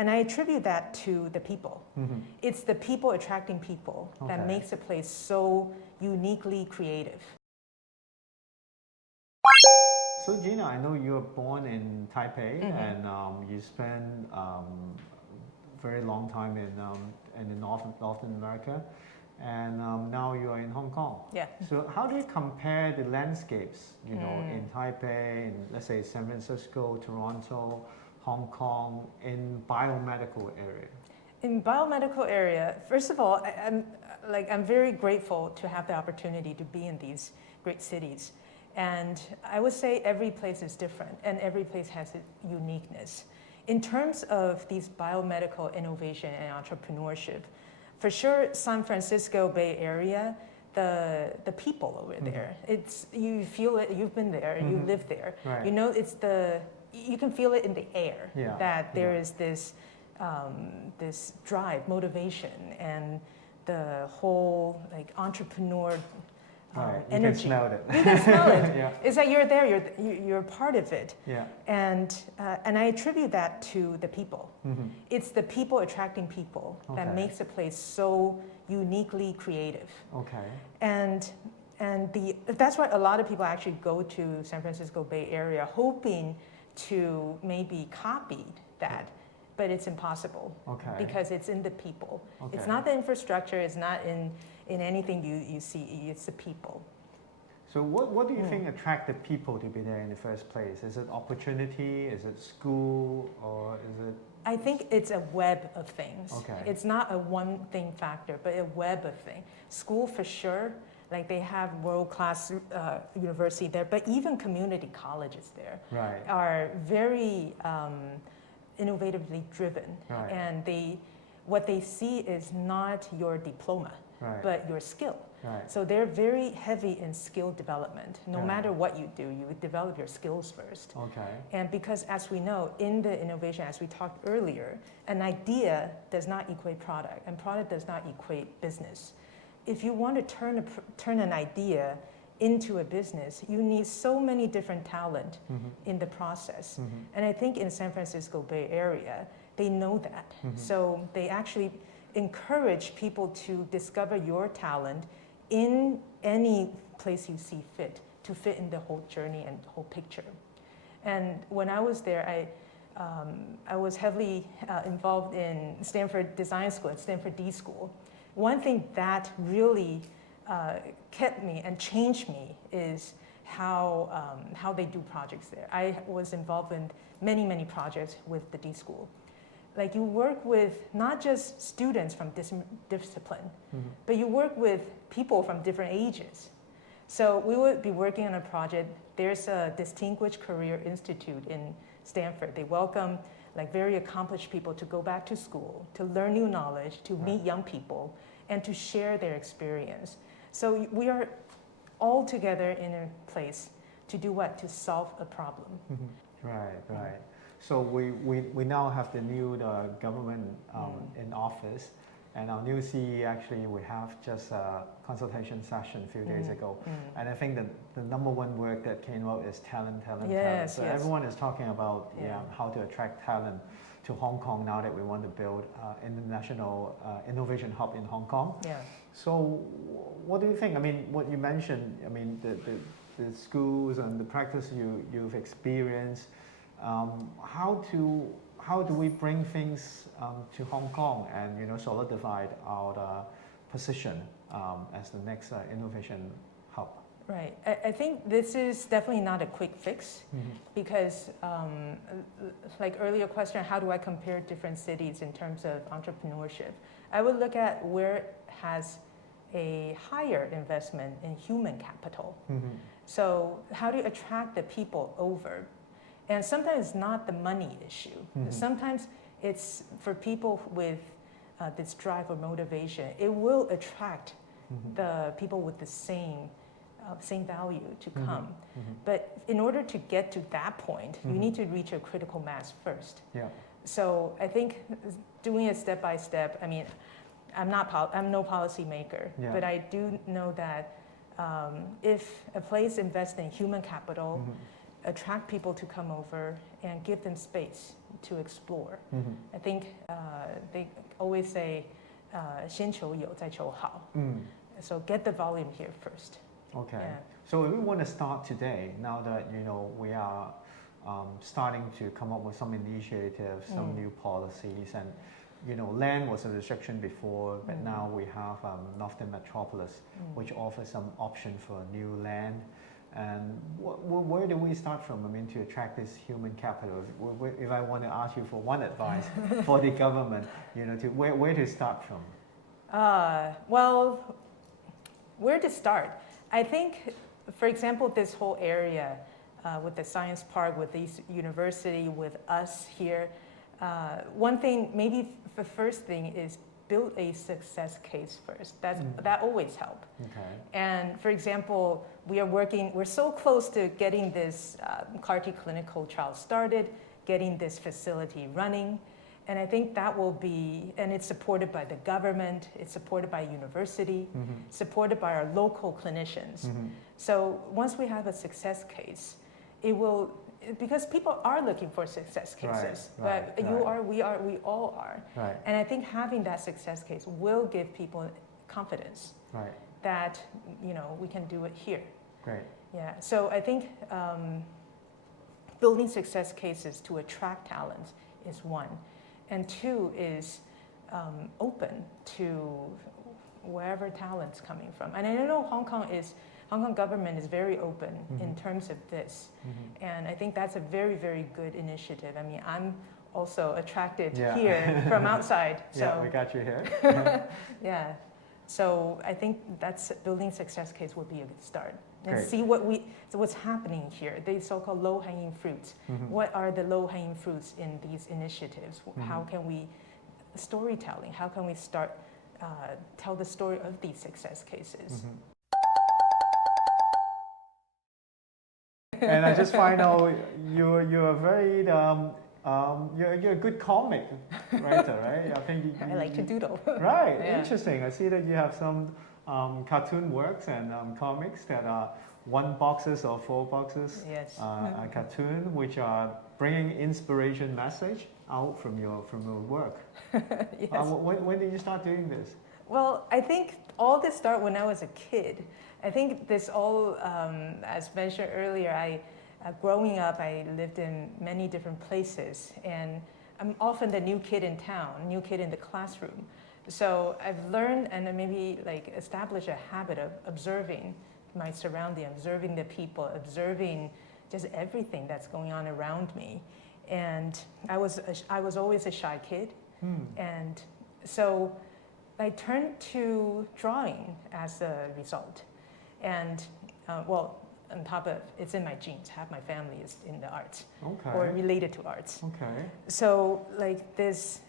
And I attribute that to the people. It's the people attracting people that makes a place so uniquely creative. So Gina, I know you were born in Taipei and you spent very long time in Northern America, and now you are in Hong Kong. Yeah. So how do you compare the landscapes, you know, in Taipei, in let's say San Francisco, Toronto, Hong Kong, in biomedical area? In biomedical area, first of all, I'm very grateful to have the opportunity to be in these great cities. And I would say every place is different and every place has a uniqueness. In terms of these biomedical innovation and entrepreneurship, for sure, San Francisco Bay Area, the people over there, you feel it, you've been there, you live there. Right. You know, you can feel it in the air that there is this this drive, motivation, and the whole like entrepreneur energy. You can smell it. You can smell it. Yeah. It's like you're there. You're part of it. Yeah. And I attribute that to the people. It's the people attracting people that makes a place so uniquely creative. Okay. And that's why a lot of people actually go to San Francisco Bay Area hoping to maybe copy that, but it's impossible because it's in the people. It's not the infrastructure, it's not in anything you see, it's the people. So what do you think attracted people to be there in the first place? Is it opportunity, is it school, or is it? I think it's a web of things. It's not a one thing factor, but a web of things. School for sure, like they have world-class university there, but even community colleges there are very innovatively driven. And what they see is not your diploma, but your skill. So they're very heavy in skill development. No matter what you do, you develop your skills first. And because as we know, in the innovation, as we talked earlier, an idea does not equate product, and product does not equate business. If you want to turn an idea into a business, you need so many different talent in the process. And I think in San Francisco Bay Area, they know that. So they actually encourage people to discover your talent in any place you see fit, to fit in the whole journey and whole picture. And when I was there, I was heavily involved in Stanford Design School and Stanford D School. One thing that really kept me and changed me is how they do projects there. I was involved in many projects with the D School. Like you work with not just students from discipline, but you work with people from different ages. So we would be working on a project. There's a Distinguished Career Institute in Stanford. They welcome like very accomplished people to go back to school, to learn new knowledge, to meet young people, and to share their experience. So we are all together in a place to do what? To solve a problem. Right. So we now have the new government in office, and our new CE actually we have just a consultation session a few days ago, and I think that the number one word that came out is talent. So everyone is talking about how to attract talent to Hong Kong now that we want to build international innovation hub in Hong Kong. So what do you think? I mean, what you mentioned, I mean, the schools and the practice you've experienced, how do we bring things to Hong Kong and solidify our position as the next innovation hub? Right. I think this is definitely not a quick fix because, like earlier question, how do I compare different cities in terms of entrepreneurship? I would look at where it has a higher investment in human capital. So how do you attract the people over? And sometimes it's not the money issue. Sometimes it's for people with this drive or motivation. It will attract the people with the same value to come. But in order to get to that point, you need to reach a critical mass first. So I think doing it step by step. I mean, I'm no policy maker, but I do know that if a place invests in human capital, attract people to come over and give them space to explore. I think they always say, 先求有，再求好. So get the volume here first. Okay. Yeah. So if we want to start today, now that we are starting to come up with some initiatives, some new policies, and land was a restriction before, but now we have Northern Metropolis, which offers some option for new land. And where do we start from? I mean, to attract this human capital. If I want to ask you for one advice for the government, where to start from? Well, where to start? I think, for example, this whole area with the science park, with this university, with us here, one thing, maybe the first thing is build a success case first. That always helps. Okay. And for example, we're so close to getting this CAR-T clinical trial started, getting this facility running. And I think that will be, and it's supported by the government, it's supported by university, supported by our local clinicians. So once we have a success case, it will, because people are looking we all are. Right. And I think having that success case will give people confidence that, we can do it here. Great. Yeah, so I think building success cases to attract talent is one. And two is open to wherever talent's coming from. And I know Hong Kong government is very open in terms of this. And I think that's a very, very good initiative. I mean, I'm also attracted here from outside. So yeah, we got you here. yeah. So I think that's building success case would be a good start. And Great. See what's happening here, the so-called low-hanging fruits. What are the low-hanging fruits in these initiatives? How can we, storytelling, how can we start, tell the story of these success cases? And I just find out you're very, you're a good comic writer, right? I think I like to doodle. Right, Yeah. Interesting. I see that you have some cartoon works and comics that are 1 boxes or 4 boxes. Yes. A cartoon which are bringing inspiration message out from your work. Yes. When did you start doing this? Well, I think all this started when I was a kid. I think this all, as mentioned earlier, growing up, I lived in many different places, and I'm often the new kid in town, new kid in the classroom. So I've learned and maybe established a habit of observing my surrounding, observing the people, observing just everything that's going on around me. And I was always a shy kid, and so I turned to drawing as a result. And on top of it's in my genes. Half my family is in the arts or related to arts. Okay. So this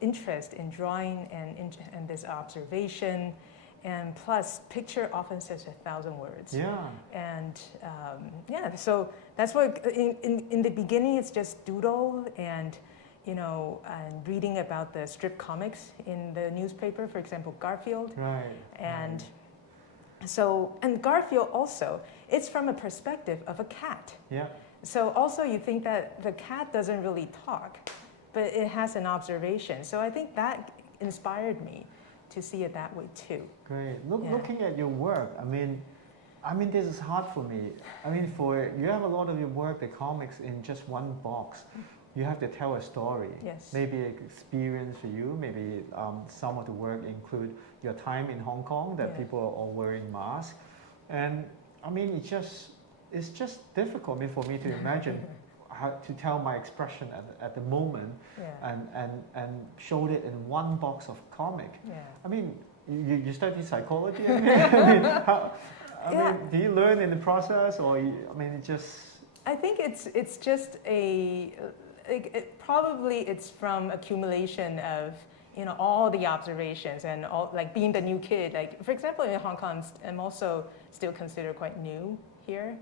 interest in drawing and this observation, and plus picture often says 1,000 words. Yeah. And so that's why in the beginning it's just doodle and and reading about the strip comics in the newspaper, for example, Garfield. Right. And so, and Garfield also, it's from a perspective of a cat. Yeah. So also you think that the cat doesn't really talk, but it has an observation. So I think that inspired me to see it that way too. Great. Looking at your work, I mean, this is hard for me. I mean, you have a lot of your work, the comics, in just 1 box. You have to tell a story. Yes. Maybe an experience for you. Maybe some of the work include your time in Hong Kong that people are all wearing masks, and I mean it's just difficult for me to imagine how to tell my expression at the moment and showed it in 1 box of comic. Yeah. I mean, you study psychology. I mean, do you learn in the process, or it just? I think it's just probably it's from accumulation of all the observations and all, being the new kid. For example, in Hong Kong, I'm also still considered quite new here,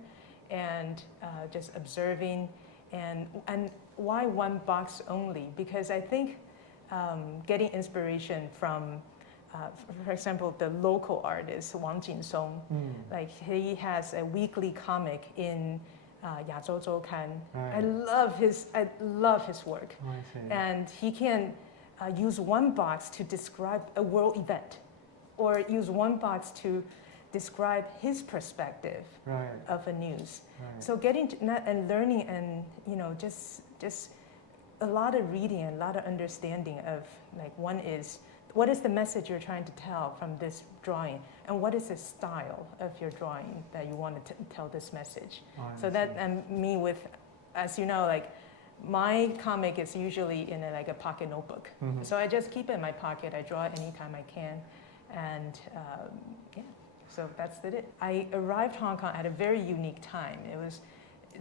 and just observing, and why 1 box only? Because I think getting inspiration from for example, the local artist Wang Jinsong, like he has a weekly comic in 亚洲周刊. Right. I love his work, Oh, I see. and he can use one box to describe a world event, or use one box to describe his perspective Right. of a news. Right. So getting to and learning, and just a lot of reading and a lot of understanding of, like, one is, what is the message you're trying to tell from this drawing, and what is the style of your drawing that you want to tell this message. Oh, I So see. that, and me with, as you know, like, my comic is usually in like a pocket notebook. So I just keep it in my pocket. I draw it anytime I can, and yeah. So that's it. I arrived Hong Kong at a very unique time. It was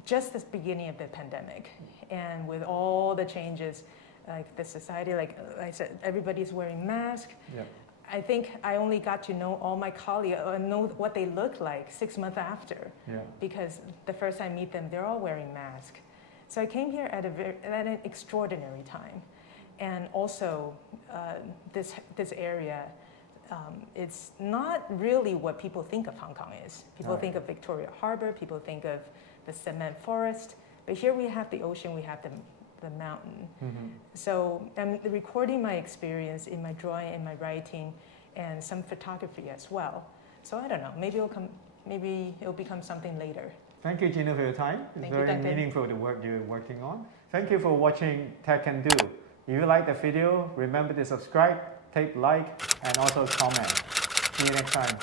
just the beginning of the pandemic, and with all the changes, like the society, like I said, everybody's wearing masks. Yep. I think I only got to know all my colleagues, know what they look like 6 months after, Yeah. because the first time I meet them, they're all wearing masks. So I came here at an extraordinary time, and also this area. It's not really what people think of Hong Kong is. People think of Victoria Harbor, people think of the cement forest, but here we have the ocean, we have the mountain. So I'm recording my experience in my drawing, in my writing, and some photography as well. So I don't know, maybe it'll become something later. Thank you, Gina, for your time. It's Thank you, very Duncan. meaningful, the work you're working on. Thank you for watching Tech Can Do. If you like the video, remember to subscribe, take like, and also comment. See you next time.